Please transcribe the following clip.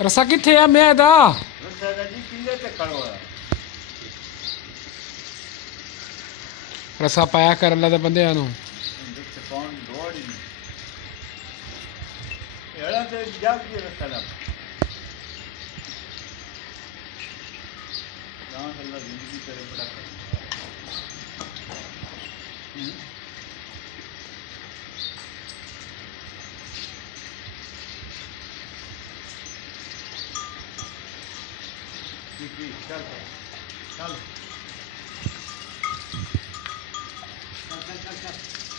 रसा किथे है मैं दा रसा पाया कर ला बंदे चल चल चल चल चल